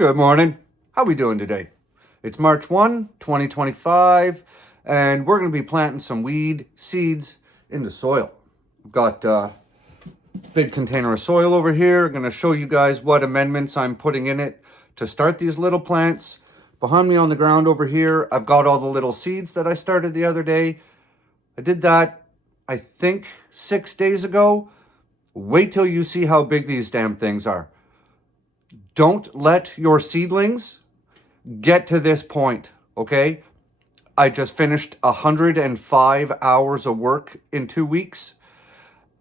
Good morning. How we doing today? It's March 1, 2025, and we're going to be planting some weed seeds in the soil. I've got a big container of soil over here. I'm going to show you guys what amendments I'm putting in it to start these little plants. Behind me on the ground over here, I've got all the little seeds that I started the other day. I did that, I think, 6 days ago. Wait till you see how big these damn things are. Don't let your seedlings get to this point, okay? I just finished 105 hours of work in 2 weeks,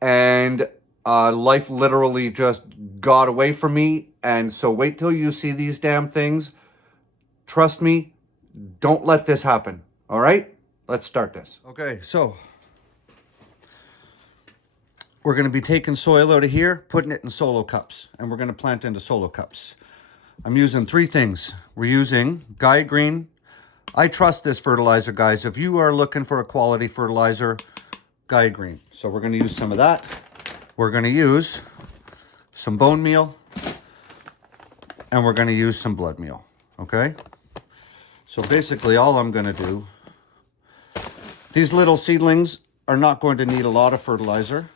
and life literally just got away from me. And so wait till you see these damn things. Trust me, don't let this happen, all right? Let's start this. Okay, so we're going to be taking soil out of here, putting it in solo cups, and we're going to plant into solo cups. I'm using 3 things. We're using Gaia Green. I trust this fertilizer, guys. If you are looking for a quality fertilizer, Gaia Green. So we're going to use some of that. We're going to use some bone meal, and we're going to use some blood meal, okay? So basically all I'm going to do, these little seedlings are not going to need a lot of fertilizer,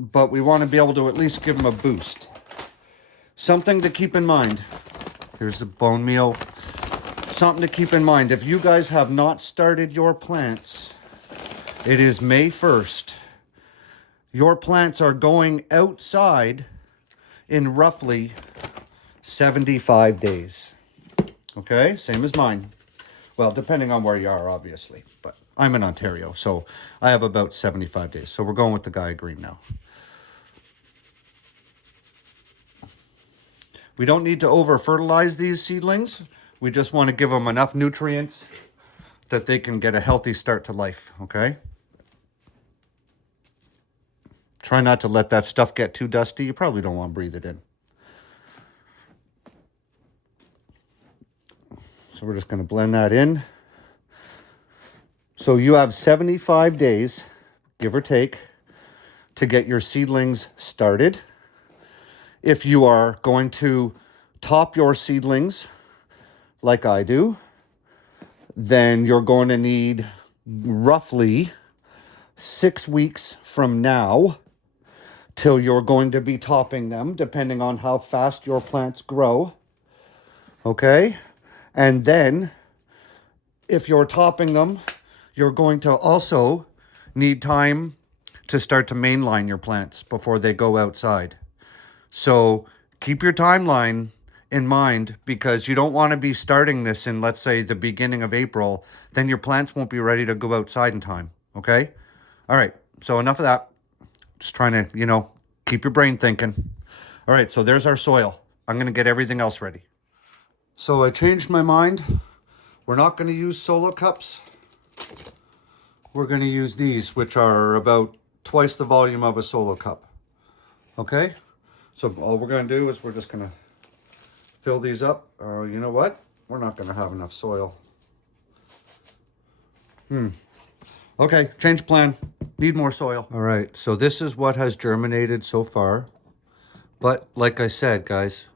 but we want to be able to at least give them a boost. Something to keep in mind. Here's the bone meal. Something to keep in mind. If you guys have not started your plants, it is May 1st. Your plants are going outside in roughly 75 days. Okay? Same as mine. Well, depending on where you are, obviously. But I'm in Ontario, so I have about 75 days. So we're going with the Gaia Green now. We don't need to over-fertilize these seedlings. We just want to give them enough nutrients that they can get a healthy start to life, okay? Try not to let that stuff get too dusty. You probably don't want to breathe it in. So we're just going to blend that in. So you have 75 days, give or take, to get your seedlings started. If you are going to top your seedlings like I do, then you're going to need roughly 6 weeks from now till you're going to be topping them, depending on how fast your plants grow. Okay? And then if you're topping them, you're going to also need time to start to mainline your plants before they go outside. So keep your timeline in mind, because you don't want to be starting this in, let's say, the beginning of April. Then your plants won't be ready to go outside in time. Okay? All right. So enough of that. Just trying to, keep your brain thinking. All right. So there's our soil. I'm going to get everything else ready. So I changed my mind. We're not going to use solo cups. We're going to use these, which are about twice the volume of a solo cup. Okay? So all we're going to do is we're just going to fill these up. You know what? We're not going to have enough soil. Okay, change plan. Need more soil. All right, so this is what has germinated so far. But like I said, guys,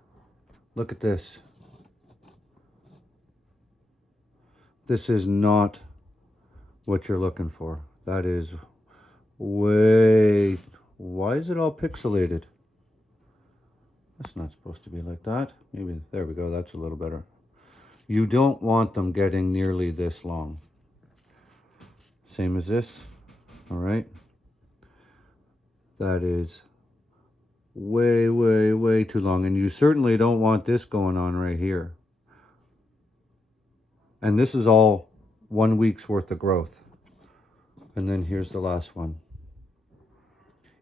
look at this. This is not what you're looking for. That is way... Why is it all pixelated? That's not supposed to be like that. Maybe, there we go, that's a little better. You don't want them getting nearly this long. Same as this, all right? That is way, way, way too long. And you certainly don't want this going on right here. And this is all 1 week's worth of growth. And then here's the last one.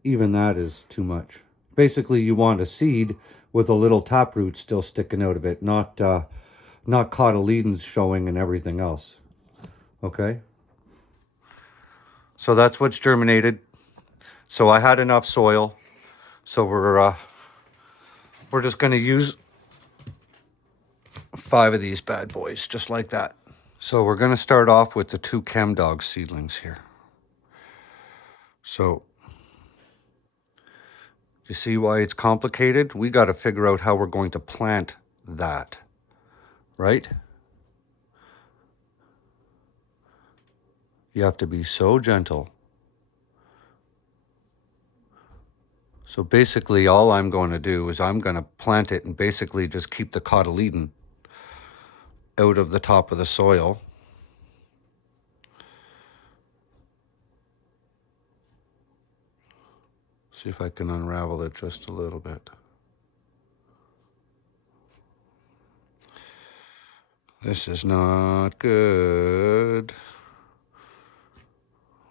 Even that is too much. Basically, you want a seed with a little taproot still sticking out of it, not cotyledons showing and everything else. Okay? So that's what's germinated. So I had enough soil. So we're just going to use 5 of these bad boys, just like that. So we're going to start off with the 2 Chemdog seedlings here. So You see why it's complicated? We got to figure out how we're going to plant that, right? You have to be so gentle. So basically all I'm going to do is I'm going to plant it and basically just keep the cotyledon out of the top of the soil. See if I can unravel it just a little bit. This is not good.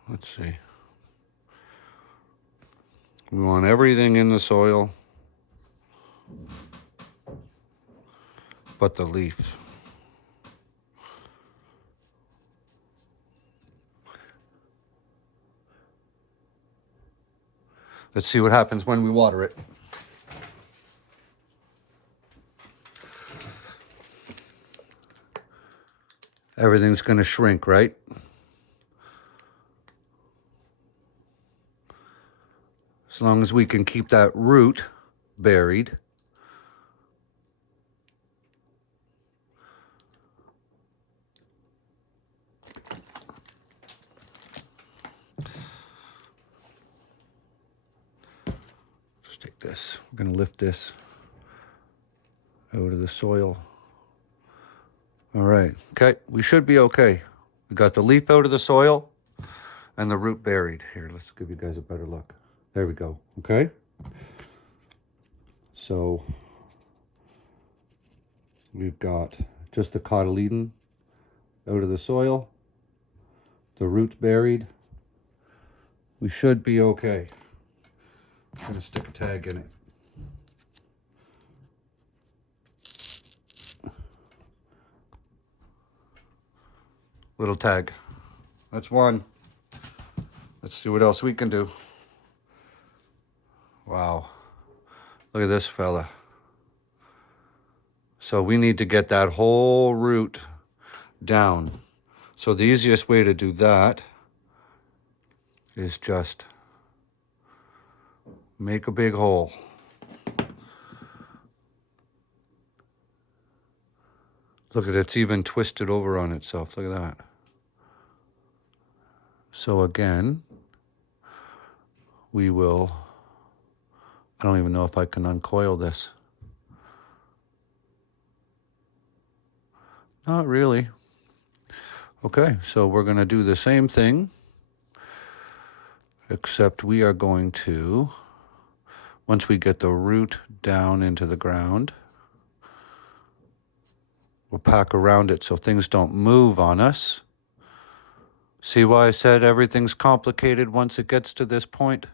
Let's see. We want everything in the soil but the leaf. Let's see what happens when we water it. Everything's going to shrink, right? As long as we can keep that root buried. Just take this. We're going to lift this out of the soil. All right. Okay. We should be okay. We got the leaf out of the soil and the root buried. Here, let's give you guys a better look. There we go. Okay. So we've got just the cotyledon out of the soil, the roots buried. We should be okay. I'm going to stick a tag in it. Little tag. That's one. Let's see what else we can do. Wow. Look at this fella. So we need to get that whole root down. So the easiest way to do that is just make a big hole. Look at it, it's even twisted over on itself. Look at that. So again, we will, I don't even know if I can uncoil this. Not really. Okay, so we're going to do the same thing, except we are going to, once we get the root down into the ground, we'll pack around it so things don't move on us. See why I said everything's complicated once it gets to this point?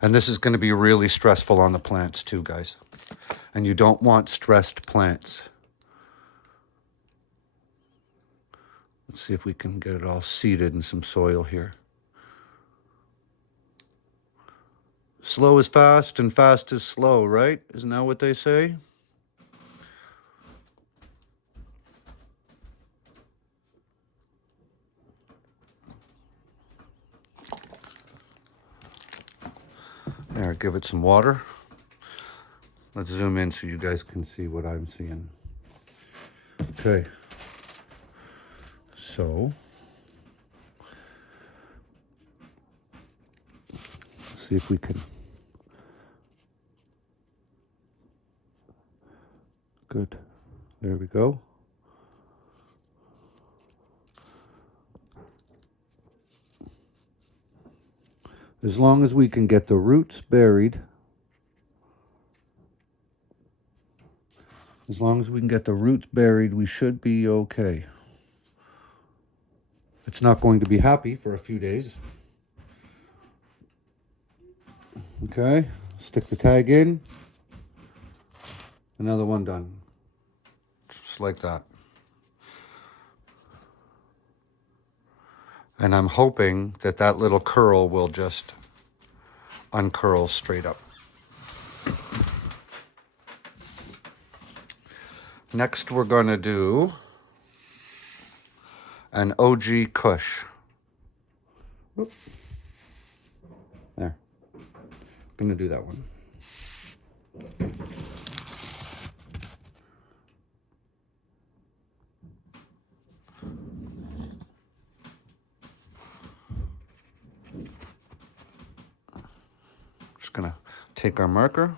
And this is going to be really stressful on the plants too, guys. And you don't want stressed plants. Let's see if we can get it all seeded in some soil here. Slow is fast and fast is slow, right? Isn't that what they say? There, give it some water. Let's zoom in so you guys can see what I'm seeing. Okay. So, let's see if we can. Good. There we go. As long as we can get the roots buried, we should be okay. It's not going to be happy for a few days. Okay, stick the tag in. Another one done. Just like that. And I'm hoping that that little curl will just uncurl straight up. Next we're going to do, an OG Kush. Oop. There. I'm gonna do that one. Just gonna take our marker,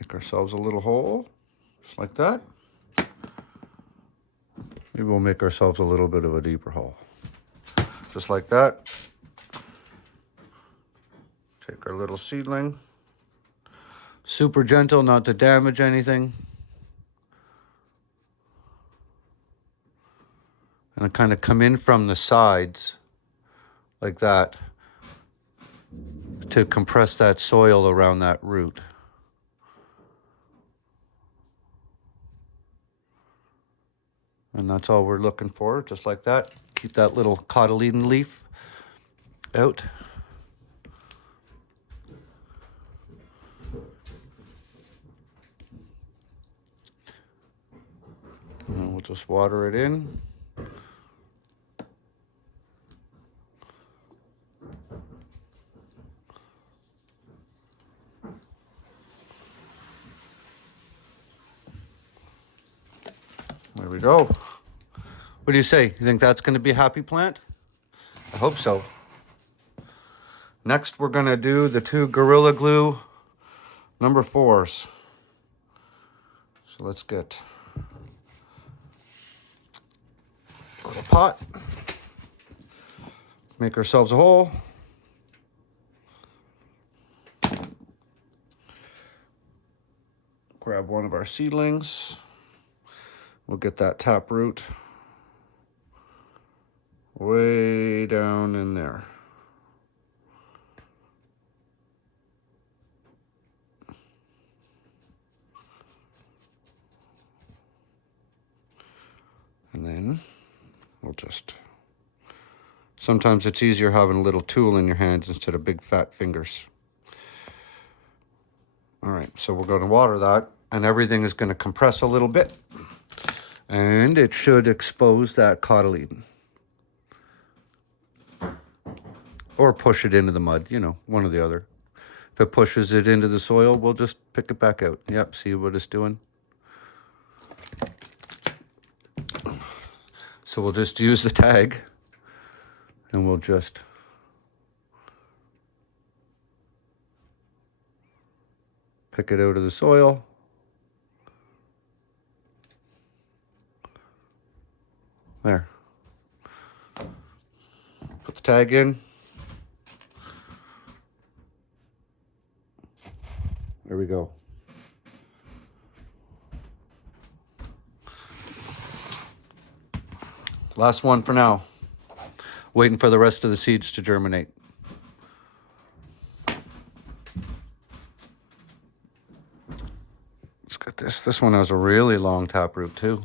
make ourselves a little hole, just like that. Maybe we'll make ourselves a little bit of a deeper hole. Just like that. Take our little seedling. Super gentle, not to damage anything. And I kind of come in from the sides, like that, to compress that soil around that root. And that's all we're looking for, just like that. Keep that little cotyledon leaf out. And we'll just water it in. There we go. What do you say? You think that's going to be a happy plant? I hope so. Next, we're going to do the 2 Gorilla Glue number 4s. So let's get a little pot. Make ourselves a hole. Grab one of our seedlings. We'll get that tap root way down in there. And then we'll just, sometimes it's easier having a little tool in your hands instead of big fat fingers. All right, so we're going to water that, and everything is going to compress a little bit. And it should expose that cotyledon. Or push it into the mud, you know, one or the other. If it pushes it into the soil, we'll just pick it back out. Yep, see what it's doing? So we'll just use the tag, and we'll just pick it out of the soil. There. Put the tag in. There we go. Last one for now. Waiting for the rest of the seeds to germinate. Let's get this. This one has a really long taproot too.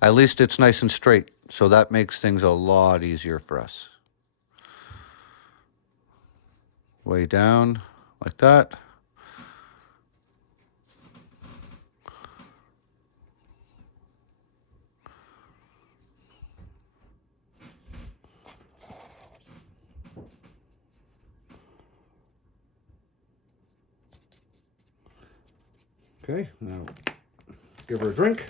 At least it's nice and straight, so that makes things a lot easier for us. Way down, like that. Okay, now give her a drink.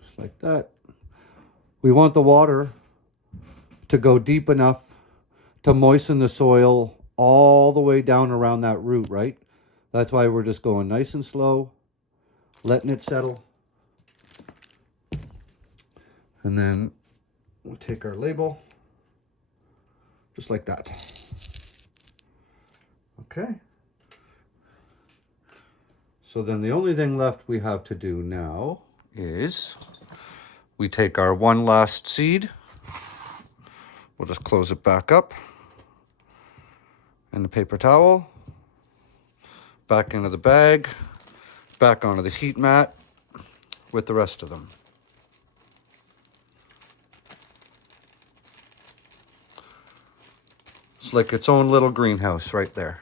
Just like that. We want the water to go deep enough to moisten the soil all the way down around that root, right? That's why we're just going nice and slow, letting it settle. And then we'll take our label, just like that. Okay. So then the only thing left we have to do now is we take our one last seed. We'll just close it back up in the paper towel. Back into the bag, back onto the heat mat with the rest of them. like its own little greenhouse right there.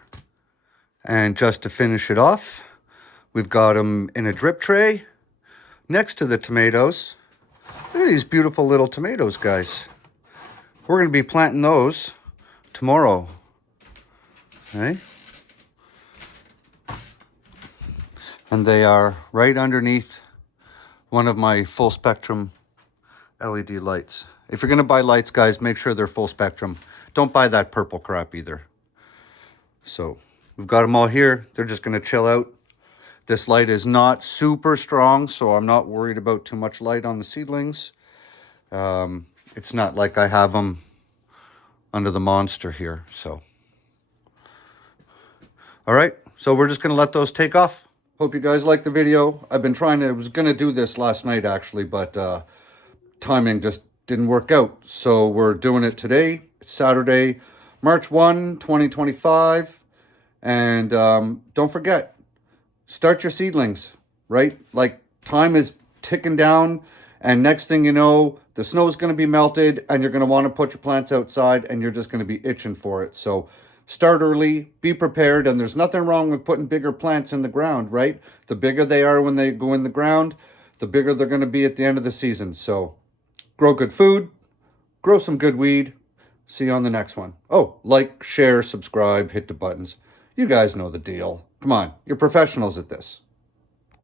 And just to finish it off, we've got them in a drip tray next to the tomatoes. Look at these beautiful little tomatoes, guys. We're going to be planting those tomorrow. Okay? And they are right underneath one of my full spectrum LED lights. If you're going to buy lights, guys, make sure they're full spectrum. Don't buy that purple crap either. So we've got them all here. They're just going to chill out. This light is not super strong, so I'm not worried about too much light on the seedlings. It's not like I have them under the monster here. So, all right. So we're just going to let those take off. Hope you guys liked the video. I was going to do this last night actually, but timing just didn't work out. So we're doing it today. It's Saturday, March 1, 2025. And don't forget, start your seedlings, right? Like, time is ticking down, and next thing you know, the snow is going to be melted, and you're going to want to put your plants outside, and you're just going to be itching for it. So start early, be prepared, and there's nothing wrong with putting bigger plants in the ground, right? The bigger they are when they go in the ground, the bigger they're going to be at the end of the season. So grow good food, grow some good weed. See you on the next one. Oh, like, share, subscribe, hit the buttons. You guys know the deal. Come on, you're professionals at this.